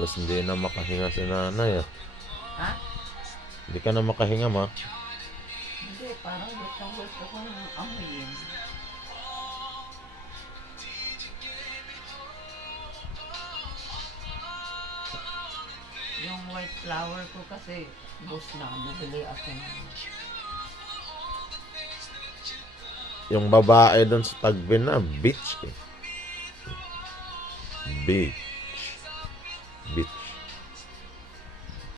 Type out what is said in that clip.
Halos hindi na makahinga si nanay. Ha? Hindi ka na makahinga, ma. Hindi, parang gusto ko ng amuyin. Yung white flower ko kasi, bus na, bibili ako ng Yung babae doon sa Tagbin na, beach eh. Beach. Beach.